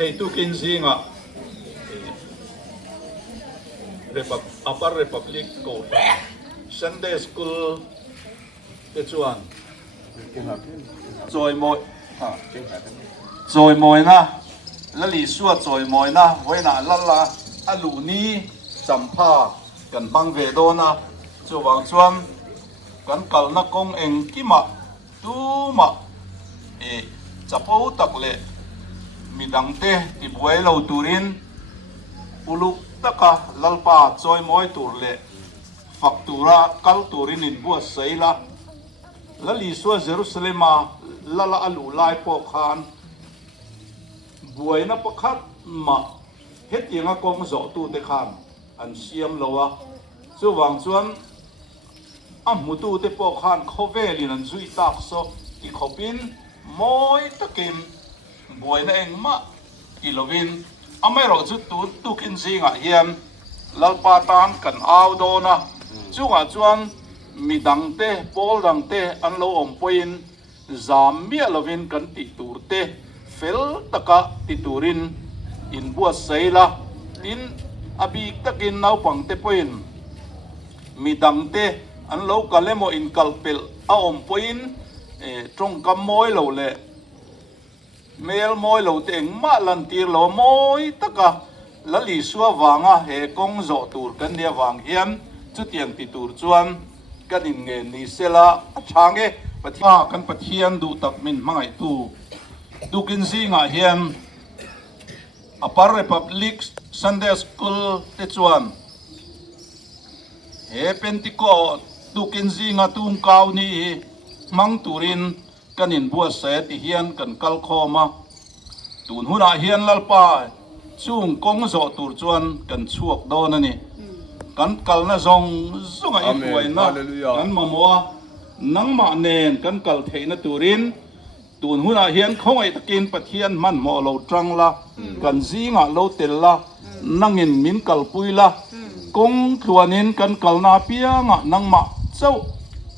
thei tu kin zinga Upper Republic ko Sunday School te chuan choi moi choi moi na la li suwa choi moi na voina lalla alu ni champha kan mang ve do na chu wang chuan kan kal na kong eng kima tu ma chapo tak le midang te ti buai lo turin uluk taka lalpa choi moi tur le faktura kal turin in bua seila lali suwa Jerusalema lala alu lai po khan buai na pakhat ma het yanga kong zo tu te khan an siam lowa chu wang chuan amutu te po khan khovelin an zui tak so ti khopin moi takin buai na engma kilovin amero chu tu kin zinga hian lalpa tan kan au do na chunga chuan midang te pol dang te an lo om poin zam mia lovin kan ti tur te fel taka ti turin in bua seila tin abi takin nau pang te poin midang te an lo kalemo in kalpel a om poin trong kam moi lo le mel moi lo te ma lan tir lo moi taka lali suwa wanga he kong zo tur kan dia wang hian chu tiang ti tur chuan kan in nge ni sela change pathia kan pathian du tak min mangai tu dukin zinga hian Upper Republic Sunday School te chuan he pentiko dukin zinga tung kaw ni mang turin kanin bua se ti hian kan kal khoma tun huna hian lalpa chung kong zo tur chuan kan chuak don ani kan kal na zong zunga i puai na kan mamoa nangma nen kan kal theina turin tun huna hian khongai takin pathian man mo lo trang la kan zinga lo tel la nangin min kal pui la kong thuanin kan kalna pianga nangma chau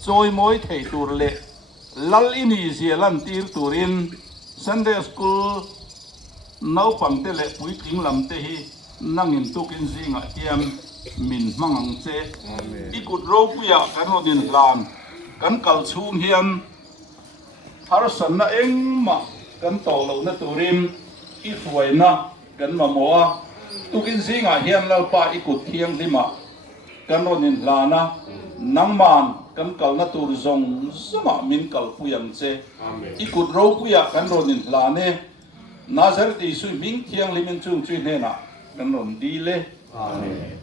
choi moi thei tur le lal ini zialan tir turin Sunday School nau pang te le pui ting lam te hi nangin tukin zinga tiam min mangang che ikut ro puya kan odin lan kan kal chung hian harsan na engma kan to lo na turin i fuai na kan mamoa tukin zinga hian lalpa ikut thiang lima kan odin lana nangman kan kal na tur zong zama min kal puyang che ikut ro puya kan ronin lane nazar ti su ming thiang limin chung chui ne na kan ron di le amen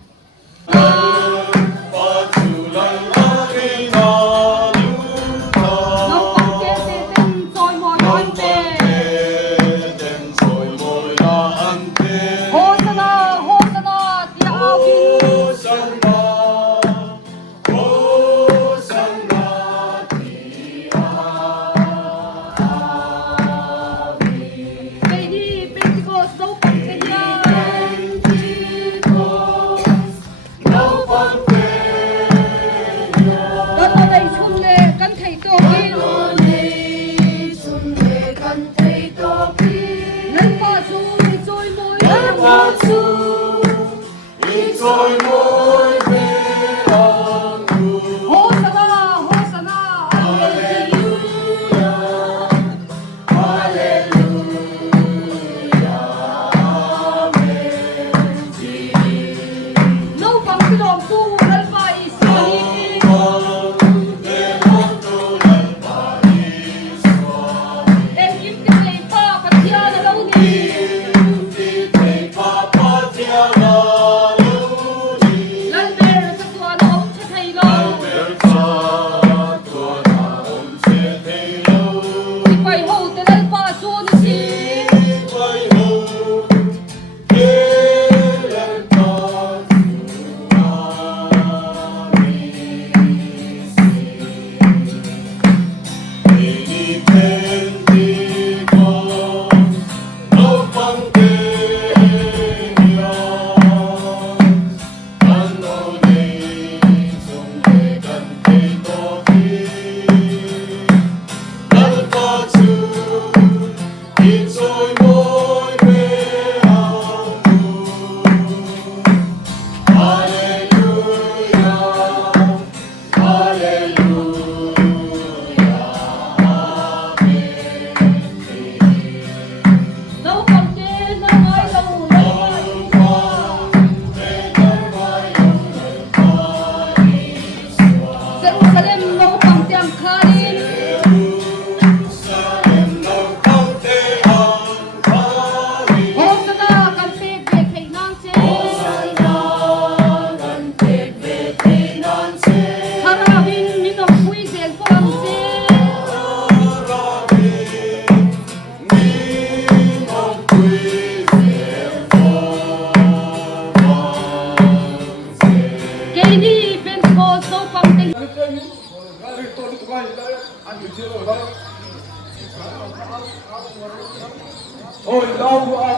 Ôi,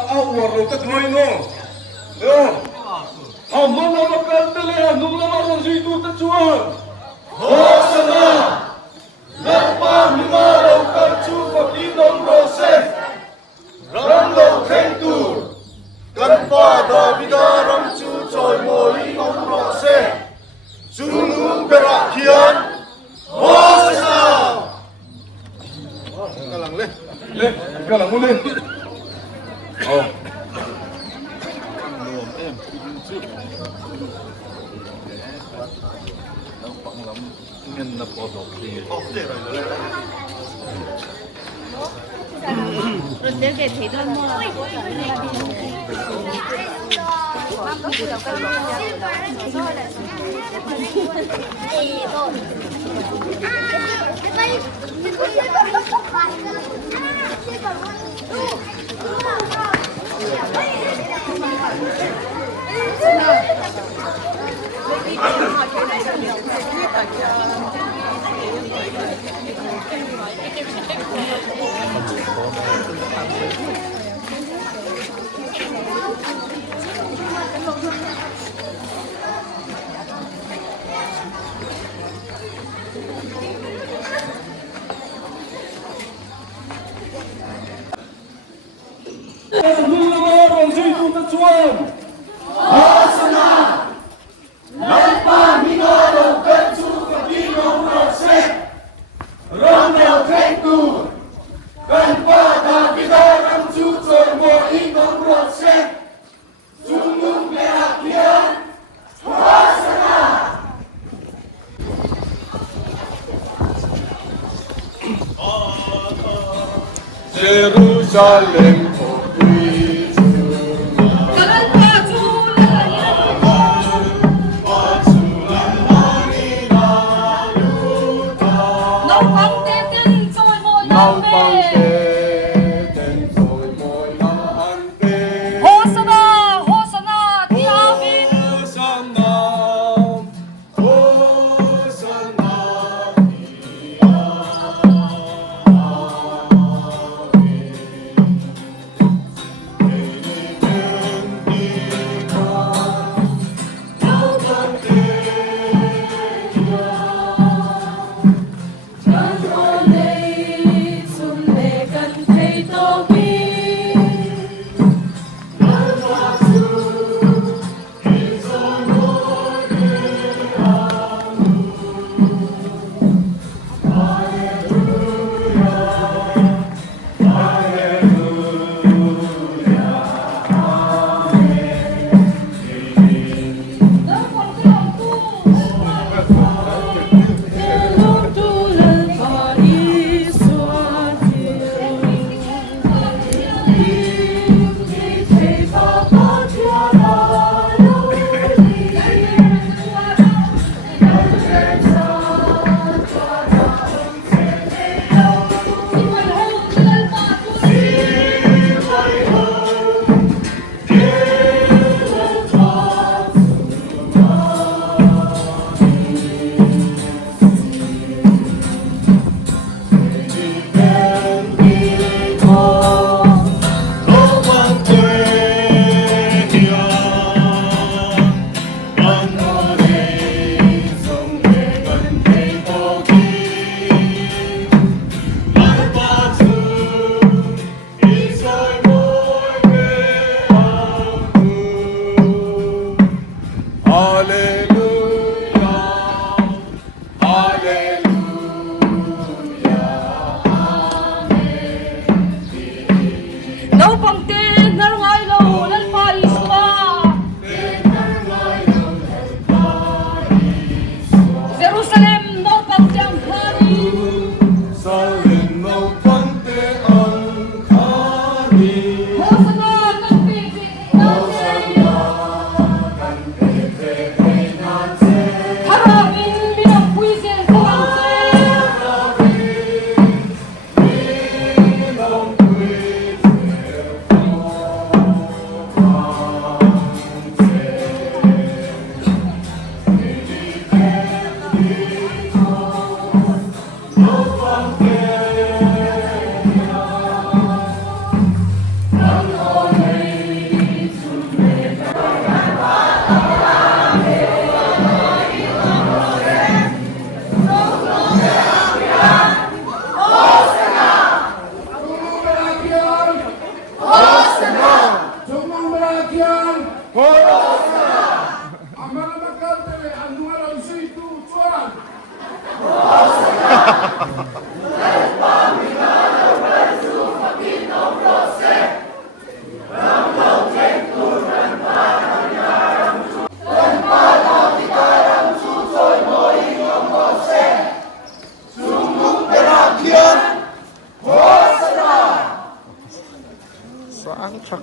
ao rồi tất thôi nô. Được. Mong nó cần tới lên, nung lama rồi duy tu tất chuan. Hosanna. Napa mima rau kan chu pakinom rose. Ram lo khen tu. Kan pa Davida ram chu choi moi nom rose. Sunung berakian. Hosanna. Kalang lên. Lên, kalang mo lên. Oh. Rồi để cái thịt lên mua. Nung lama rau duy tu tất chuan. Hosanna. Napa mima rau kan chu pakinom rose. Ram lo khen tu. Kan pa Davida ram chu choi moi nom rose. Sunung berakian. Hosanna. Jerusalem, oh please. Nau pang te ten soi moi nam an te. Hosanna, Hosanna, ti amin. Hosanna, Hosanna. Kan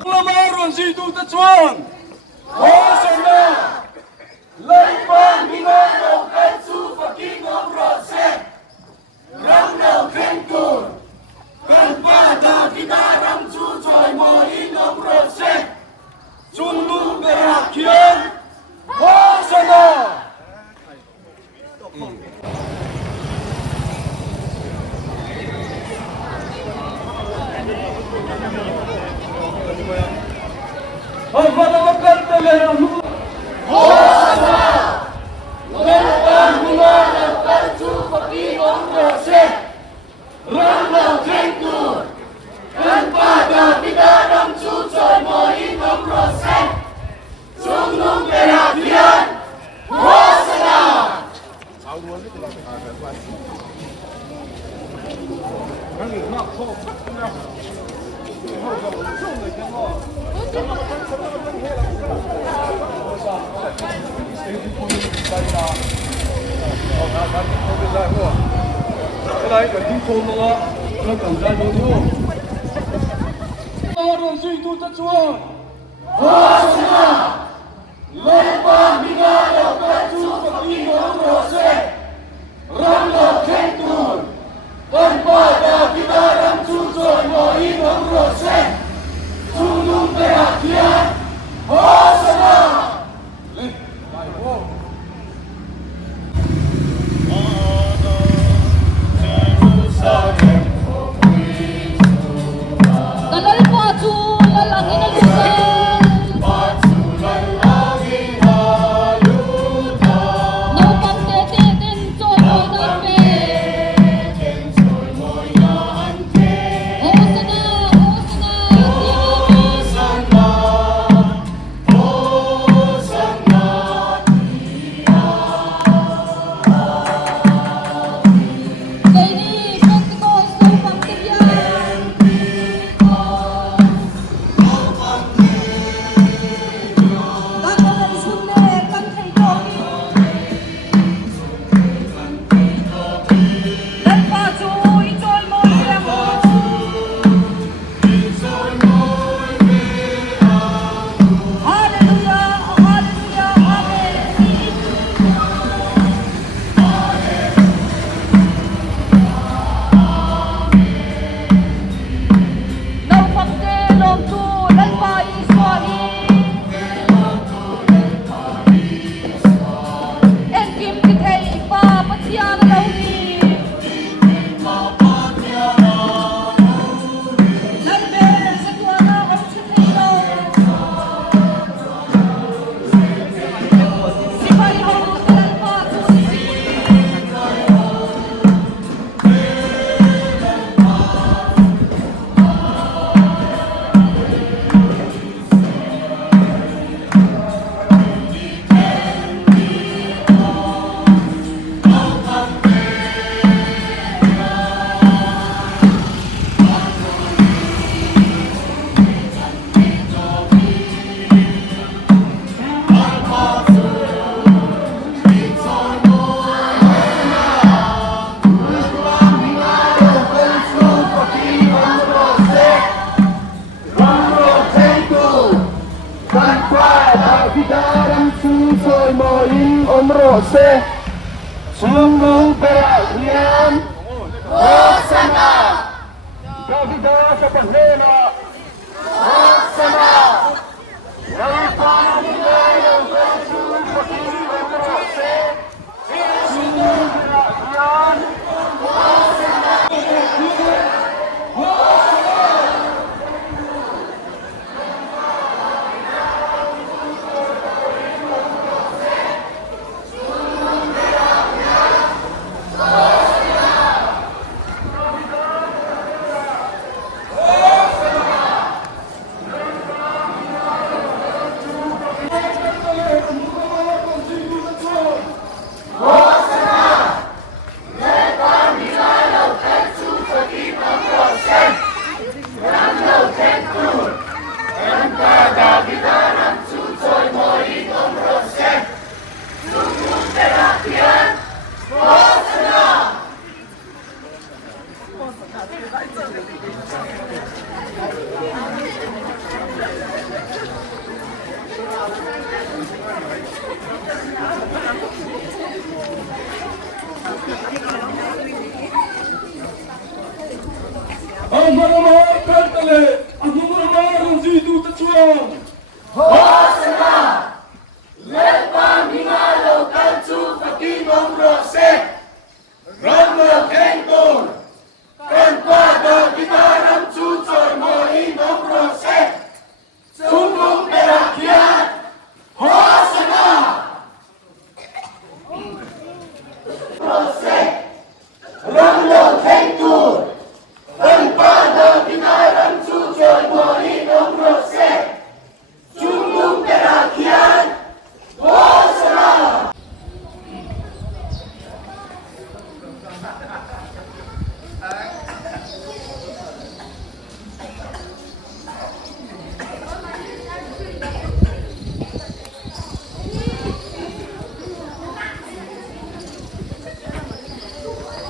Lamaron si Tu Tachuan. Hosana. Leipang Minano Katsu Faking of Rose. Rangdao Kentur. Kanpada Kidaram Chuchoy Moing of Rose. Sundu Berakian. Hosana. Al-Falawakan Telehamu Hosana Lepan Minana Katsu Faking of Rose Rangdao Kentur Kanpada Kidaram Chuchoy Moing of Rose Sundu Berakian Hosana. Lại cả tiếng côn nó cầm ra nhiều thiếu. Rồi suy tu tất chúa. Hosana. Lepan Minano Katsu Faking of Rose. Rangdao Kentur. Kanpada Kidaram Chuchoy Moing of Rose. Sundu Berakian. Hosana. Nalalpatu lalangin ang lupa. Naupang tetetin choy moy na pe. Hosana, Kay ni Pentecost sa upang tigyan. Kakang sunle kan kay Toki. Nagpacho ichoy moy ramo. Hallelujah, hallelujah, amen. Naupang telong tu lalpai swahi. En kim kitay pa patya na launi. Nalber sa tuwana ang sitino. Si Mario lalpacho si Kanpada Kidaram Chuchoy Moing of Rose. Sundu Berakian. Hosana. Gavida sa paghela. Hosana. Lepan Minano Katsu Faking of Rose. Sundu Berakian. Hosana. Ang mga kaltale, ang mga marang situ tachuan.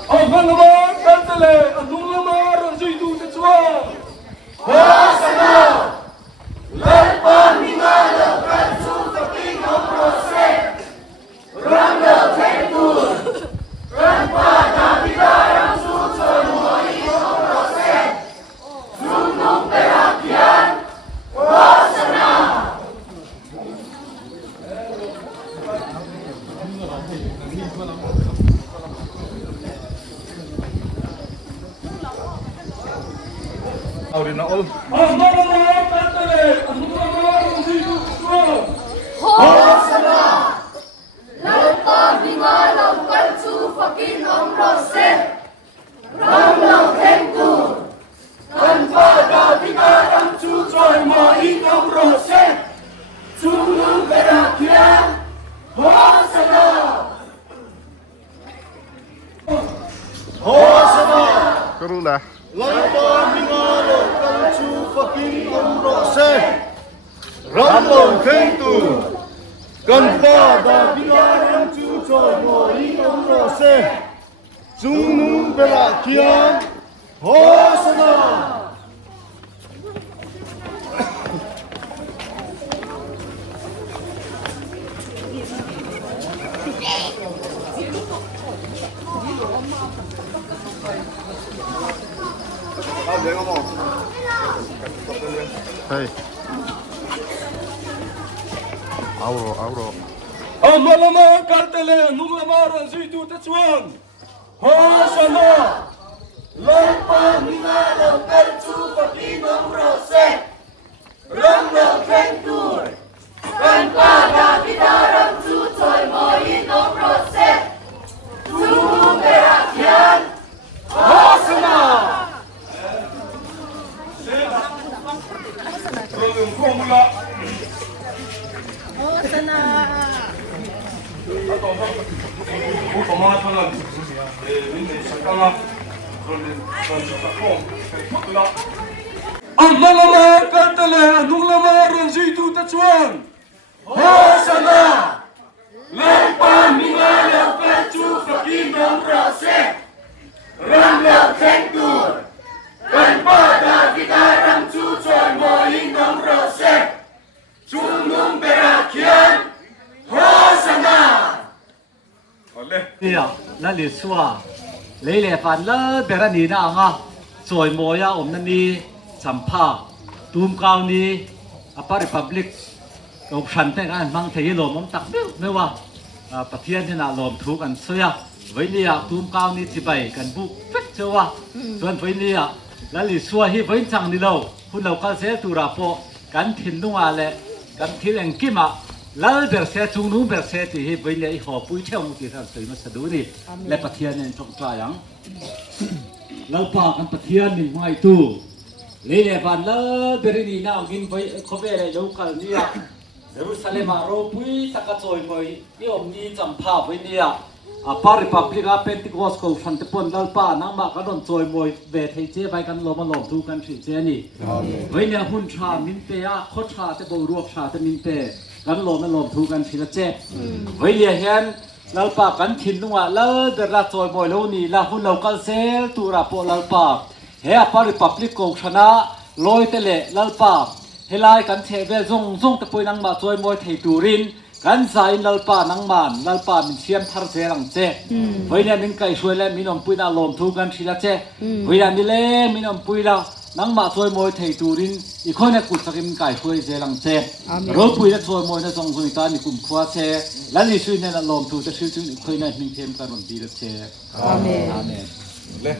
Ang mga kaltale, ang mga marang situ tachuan. Aurin na all. Ang mga kaltale, ang mga marang situ tachuan. Lalpa bingalam kalchu fakin amrose. Ramlau tengkur. Kanpa da bingalam Chuchoy mo inong rose. chunung berakyan. Hosana. Karula. Lalpa mingalo kalchu faking omrose Ramlong kentu Kanpa da bigaram chu choy mo in omrose Jungnung berakian Hosana Hey. Auro. Ang mga kaltale, ang mga marang situ tachuan. Hosana. Lalpa bingalam kalchu fakin amrose. Ramlau tengkur. Kanpa da bingalam chuchoy mo inom rose. Chunung berakyan. Ang kumula. Pamatalan, ang mga kaltale, anong lamaran situ tachuan? Hosana! Lalpa mingalam kalchu fakin amrose. Ramlau tengkur. Kanpa da bingalam chuchoy mo inom rose. Chunung berakyan. Hosana!นี่อ่ะนั่นหรือชัวเลยแหละฟันเลยเบรนีนะอ่ะสวยโมยอ่ะอมนันนี่สัมภาตูมกาวนี้อปาริพับลิกองชันแต่งานมังเทยลมตักเบี้ยวไม่ว่าประเทศนี่นะลมทุกันเสียไว้เนี่ยตูมกาวนี้ที่ไปกันบุกฟิกเจ้าว่าส่วนไว้เนี่ยแล้วหรือชัวที่ไว้จังนี่เราคุณเราก็เสียตุราโปกันทิ้งตรงอะไรกันทิ้งเองกิมอ่ะแล้วเบอร์เซจุงนู้เบอร์เซที่เว้นเนี่ยหอบปุ้ยเที่ยวมุติท่านสวยมาสะดุนี่และประเทศเนี่ยจงใจยังเราปากันประเทศนี่ไม่ตู้เลยเนี่ยฟันแล้วเบอร์นี่น่ากินไปเขาไปอะไรยกกันเนี่ยเยรูซาเล็มารอปุ้ยสักกะจอยไปนี่อมนี่จำภาพไว้เนี่ยปาริพับลิกาเป็นติโกสโกฟันเตปนแล้วป้านั่งมากันโดนจอยมวยเวทีเจ้ไปกันลมมาหลอมดูกันสิเจนี่ไว้เนี่ยหุ่นชามินเตะโคชาเตบรวบชาเตมินเตะกันลมมาลมทุกันทีละเจ็บไว้เลี้ยเห็น lalpa kan thin lunga la berla choi moi lo ni la hun local sel tura po lalpa he apa republic ko thana loi tele lalpa helai kan thebe zong zong te poi nang ma choi moi thei turin kan sai lalpa nang man lalpa min siam thar che lang che hoina min kai suai le min om puina lom thu kan thila che hoina ni le min om puina nang ma choi moi thei turin i khone ku sakim kai suai che lang che ro puina choi moi na zong zong ta ni kum khwa che la ni sui na lom thu te sui tu khoina min them kan ron di che amen